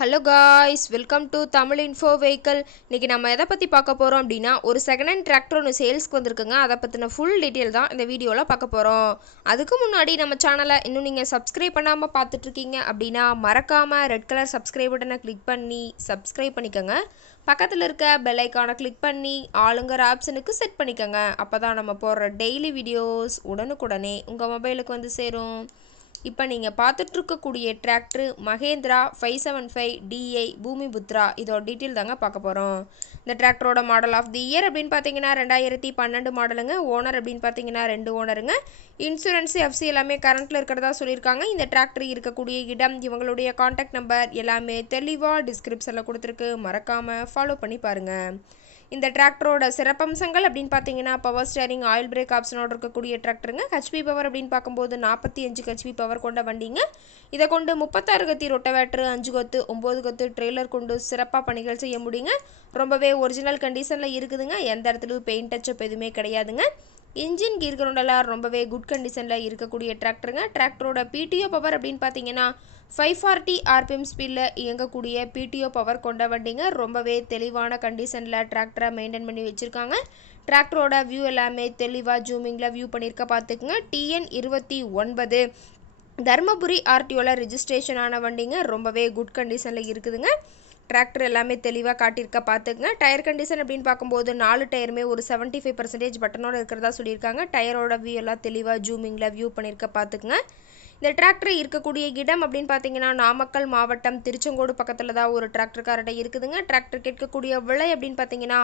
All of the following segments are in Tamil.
Hello guys, welcome to Tamil info vehicle. இன்றைக்கி நம்ம எதை பற்றி பார்க்க போகிறோம் அப்படின்னா, ஒரு செகண்ட் ஹேண்ட் டிராக்டர் ஒன்று சேல்ஸ்க்கு வந்திருக்குங்க. அதை பற்றின ஃபுல் டீட்டெயில் தான் இந்த வீடியோவில் பார்க்க போகிறோம். அதுக்கு முன்னாடி நம்ம சேனலை இன்னும் நீங்கள் சப்ஸ்கிரைப் பண்ணாமல் பார்த்துட்ருக்கீங்க அப்படின்னா மறக்காமல் ரெட் கலர் சப்ஸ்கிரைப் பட்டனை கிளிக் பண்ணி சப்ஸ்கிரைப் பண்ணிக்கோங்க. பக்கத்தில் இருக்க பெல் ஐக்கானை கிளிக் பண்ணி ஆளுங்கிற ஆப்ஷனுக்கு செட் பண்ணிக்கோங்க. அப்போ தான் நம்ம போடுற டெய்லி வீடியோஸ் உடனுக்குடனே உங்கள் மொபைலுக்கு வந்து சேரும். இப்போ நீங்கள் பார்த்துட்ருக்கக்கூடிய டிராக்டர் மகேந்திரா 575 DI பூமிபுத்ரா. இதோட டீட்டெயில் தாங்க பார்க்க போகிறோம். இந்த டிராக்டரோட மாடல் ஆஃப் தி இயர் அப்படின்னு பார்த்தீங்கன்னா 2012 மாடலுங்க. ஓனர் அப்படின்னு பார்த்தீங்கன்னா 2 ஓனருங்க. இன்சூரன்ஸ் FC எல்லாமே கரண்ட்டில் இருக்கிறதா சொல்லியிருக்காங்க. இந்த டிராக்டர் இருக்கக்கூடிய இடம், இவங்களுடைய காண்டாக்ட் நம்பர் எல்லாமே தெளிவாக டிஸ்கிரிப்ஷனில் கொடுத்துருக்கு. மறக்காமல் ஃபாலோ பண்ணி பாருங்கள். இந்த டிராக்டரோட சிறப்பம்சங்கள் அப்படின்னு பார்த்தீங்கன்னா, பவர் ஸ்டேரிங், ஆயில் பிரேக் ஆப்ஷனோடு இருக்கக்கூடிய டிராக்டருங்க. ஹெச்பி பவர் அப்படின்னு பார்க்கும்போது 45 ஹெச்பி பவர் கொண்ட வண்டிங்க. இதை கொண்டு 36 கத்தி ரொட்டவேட்டர், 5 கொத்து 9 கொத்து ட்ரெய்லர் கொண்டு சிறப்பாக பணிகள் செய்ய முடியுங்க. ரொம்பவே ஒரிஜினல் கண்டிஷனில் இருக்குதுங்க. எந்த இடத்துலையும் பெயிண்ட் டச்சப் எதுவுமே கிடையாதுங்க. இன்ஜின் கீர் கிரவுண்டெல்லாம் ரொம்பவே குட் கண்டிஷனில் இருக்கக்கூடிய டிராக்டருங்க. டிராக்டரோட PTO பவர் அப்படின்னு பார்த்தீங்கன்னா 540 RPM ஸ்பீடில் இயங்கக்கூடிய PTO பவர் கொண்ட வண்டிங்க. ரொம்பவே தெளிவான கண்டிஷனில் டிராக்டரை மெயின்டைன் பண்ணி வச்சுருக்காங்க. டிராக்டரோட வியூ எல்லாமே தெளிவாக ஜூமிங்கில் வியூ பண்ணியிருக்க பார்த்துக்குங்க. TN 29 தர்மபுரி RTOவில் ரிஜிஸ்ட்ரேஷன் ஆன வண்டிங்க. ரொம்பவே குட் கண்டிஷனில் இருக்குதுங்க. டிராக்டர் எல்லாமே தெளிவாக காட்டியிருக்க பார்த்துக்குங்க. டயர் கண்டிஷன் அப்படின்னு பார்க்கும்போது 4 டயருமே ஒரு 75% பட்டனோட இருக்கிறதா சொல்லியிருக்காங்க. டயரோட வியூ எல்லாம் தெளிவாக ஜூமிங்கில் வியூ பண்ணியிருக்க பார்த்துக்குங்க. இந்த டிராக்டர் இருக்கக்கூடிய இடம் அப்படின்னு பார்த்தீங்கன்னா, நாமக்கல் மாவட்டம் திருச்செங்கோடு பக்கத்தில் தான் ஒரு டிராக்டர்கார்ட்ட இருக்குதுங்க. டிராக்டர் கேட்கக்கூடிய விலை அப்படின்னு பார்த்தீங்கன்னா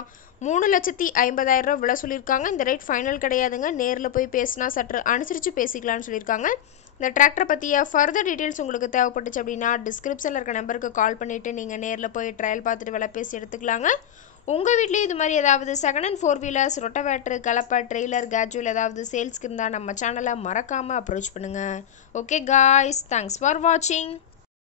3,50,000 ரூபா விலை சொல்லியிருக்காங்க. இந்த ரேட் ஃபைனல் கிடையாதுங்க. நேரில் போய் பேசினா சற்று அனுசரித்து பேசிக்கலாம்னு சொல்லியிருக்காங்க. இந்த டிராக்டரை பற்றிய ஃபர்தர் டீட்டெயில்ஸ் உங்களுக்கு தேவைப்பட்டுச்சு அப்படின்னா டிஸ்கிரிப்ஷனில் இருக்க நம்பருக்கு கால் பண்ணிவிட்டு நீங்கள் நேரில் போய் ட்ரையல் பார்த்துட்டு விலை பேசி எடுத்துக்கலாங்க. உங்கள் வீட்லேயும் இது மாதிரி ஏதாவது செகண்ட் ஹேண்ட் 4 வீலர்ஸ், ரொட்டவேட்டர், கலப்பை, ட்ரெய்லர், கேஜுவல் ஏதாவது சேல்ஸ்க்கு இருந்தால் நம்ம சேனலை மறக்காமல் அப்ரோச் பண்ணுங்கள். ஓகே காய்ஸ், தேங்க்ஸ் ஃபார் வாட்சிங்.